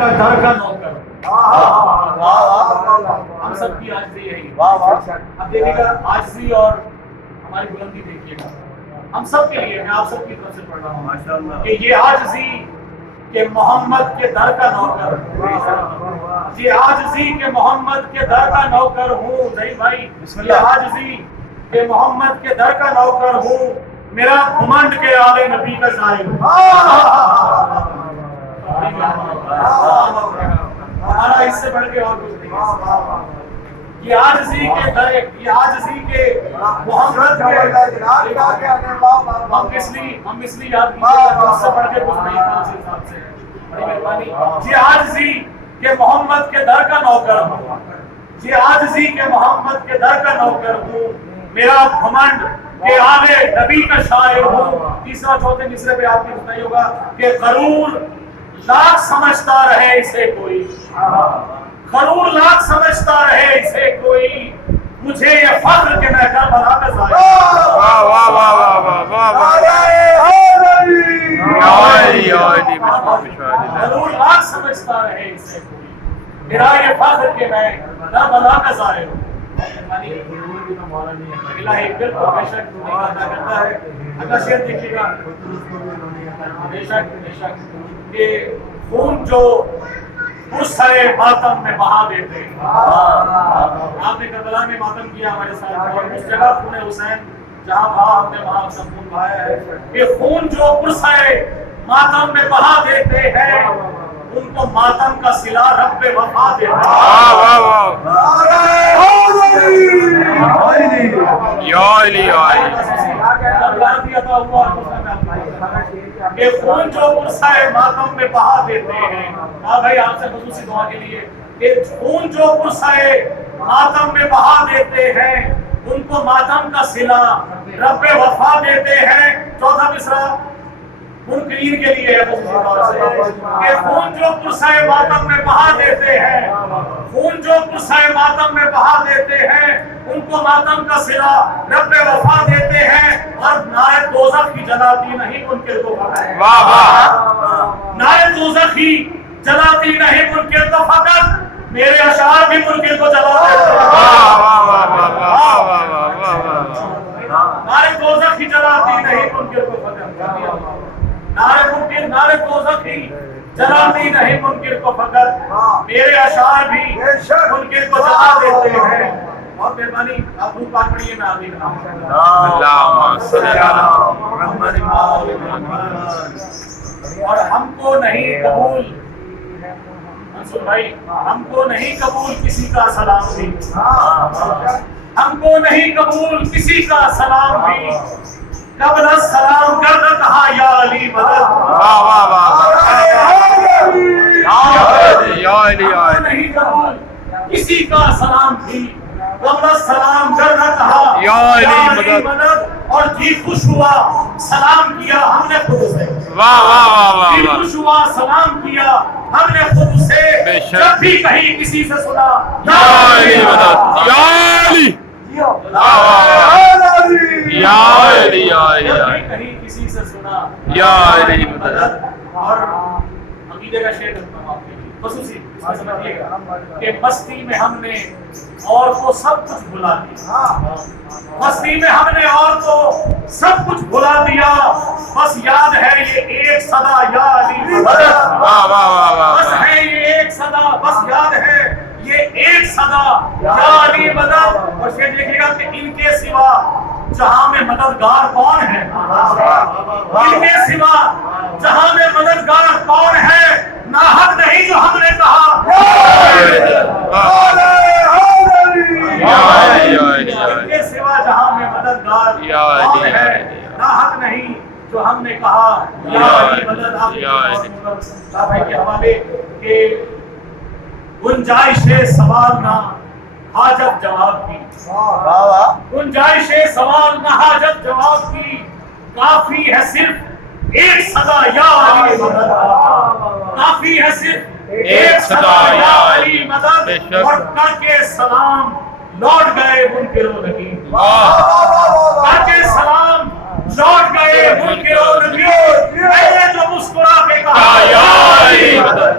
کا در کا نوکر، ہم سب کی عاجزی یہی ہے۔ اب دیکھیے گا عاجزی اور ہماری بلندی دیکھیے گا ہم سب کے لیے، میں آپ سب کی طرف سے پڑھ رہا ہوں کہ یہ عاجزی کہ محمد کے در کا نوکر، یہ عاجزی کہ محمد کے در کا نوکر ہوں، صحیح بھائی، یہ عاجزی کہ محمد کے در کا نوکر ہوں، میرا گھمنڈ کے آل نبی کا شاعر ہوں۔ ہمارا اس سے بڑھ کے اور کچھ نہیں ہے۔ یہ عاجزی کے در، یہ عاجزی کے محمد کے، ہم اس لیے یاد کیجیے گا، اس سے بڑھ کے کچھ نہیں تھا، اس حساب سے بڑی مہربانی۔ یہ عاجزی کہ محمد کے در کا نوکر ہوں، یہ عاجزی کہ محمد کے در کا نوکر ہوں، میرا گھمنڈ کہ آلے نبی کا شاعر ہوں۔ تیسرا چوتھے مصرے پہ آپ کی بتائی ہوگا کہ غرور لاکھ سمجھتا رہے اسے کوئی، غرور لاکھ سمجھتا رہے اسے کوئی، مجھے یہ فخر کہ میں کربلا کا ظاہر ہوں۔ غرور لاکھ سمجھتا رہے اسے کوئی، میرا یہ فخر کہ میں کربلا کا ظاہر ہوں۔ الہی بالکل بے شک نہیں عطا کرتا ہے۔ اگلا شعر دیکھیے گا، بے شک کہ خون جو پرسرے ماتم میں بہا دیتے ہیں۔ آپ نے کربلا میں ماتم کیا ہمارے ساتھ، اور اس جگہ خون حسین جہاں بہا ہم نے وہاں سب خون بہایا ہے، کہ خون جو پرسرے ماتم میں بہا دیتے ہیں، ان کو ماتم کا صلہ رب وفا دیتا ہے۔ کہ خون جو پرسائے ماتم میں بہا دیتے ہیں، ہاں بھائی آپ سے خصوصی دعا کے لیے، کہ خون جو پرسائے ماتم میں بہا دیتے ہیں، ان کو ماتم کا صلہ رب وفا دیتے ہیں۔ چوتھا مصرع منکرین کے لیے ہے خصوصی طور سے، کہ خون جو پرسائے ماتم میں بہا دیتے ہیں، خون جو پرسائے ماتم میں بہا دیتے ہیں، ان کو ماتم کا صلہ رب وفا دیتے ہیں، اور نار دوزخ کی جلاتی نہیں منکر کو فقط، نار دوزخ کی جلاتی نہیں منکر کو فقط، میرے اشعار بھی منکر کو جلا دیتے ہیں۔ نار دوزخ کی جلاتی نہیں منکر کو فقط، نار دوزخ کی جلاتی نہیں منکر کو فقط، میرے اشعار بھی منکر کو جلا دیتے ہیں۔ بہت مہربانی، آپ روح پاک پڑھیے، میں آمین۔ اور ہم کو نہیں قبول، منصور بھائی، ہم کو نہیں قبول کسی کا سلام بھی، ہم کو نہیں قبول کسی کا سلام بھی، قبل السلام کر نہ کہا یا علی مدد، نہیں قبول کسی کا سلام بھی، قبل السلام کر نہ کہا یا علی مدد، اور جی خوش ہوا سلام کیا ہم نے خود سے، جی خوش ہوا سلام کیا ہم نے خود سے، جب بھی کہیں کسی سے سنا یا علی مدد، یا علی کہیں کسی سے سنا یا علی مدد۔ اور عقیدے کا شعر کرتا ہوں آپ کے لیے خصوصی، سمجھیے گا کہ مستی میں ہم نے اور کو سب کچھ بھلا دیا، مستی میں ہم نے اور کو سب کچھ بھلا دیا، بس یاد ہے یہ ایک صدا یا علی مدد، بس ہے یہ ایک صدا، بس یاد ہے یہ ایک صدا یا علی مدد۔ اور شعر دیکھیے گا کہ ان کے سوا جہاں میں مددگار کون ہے، ان کے سوا جہاں میں مددگار کون ہے، ناحق نہیں جو ہم نے کہا ان کے سوا جہاں میں مددگار کون ہے، ناحق نہیں جو ہم نے کہا یا علی مدد۔ آپ کے حوالے کہ گنجائش سوال نہ حاجت جواب کی، گنجائش سوال نہ حاجت جواب کی، کافی ہے صرف ایک صدا یا علی مدد، کافی ہے صرف ایک صدا یا علی مدد، اور کر کے سلام لوٹ گئے منکر و نکیر، کر کے سلام لوٹ گئے منکر و نکیر، میں نے جو مسکرا کے کہا یا علی مدد،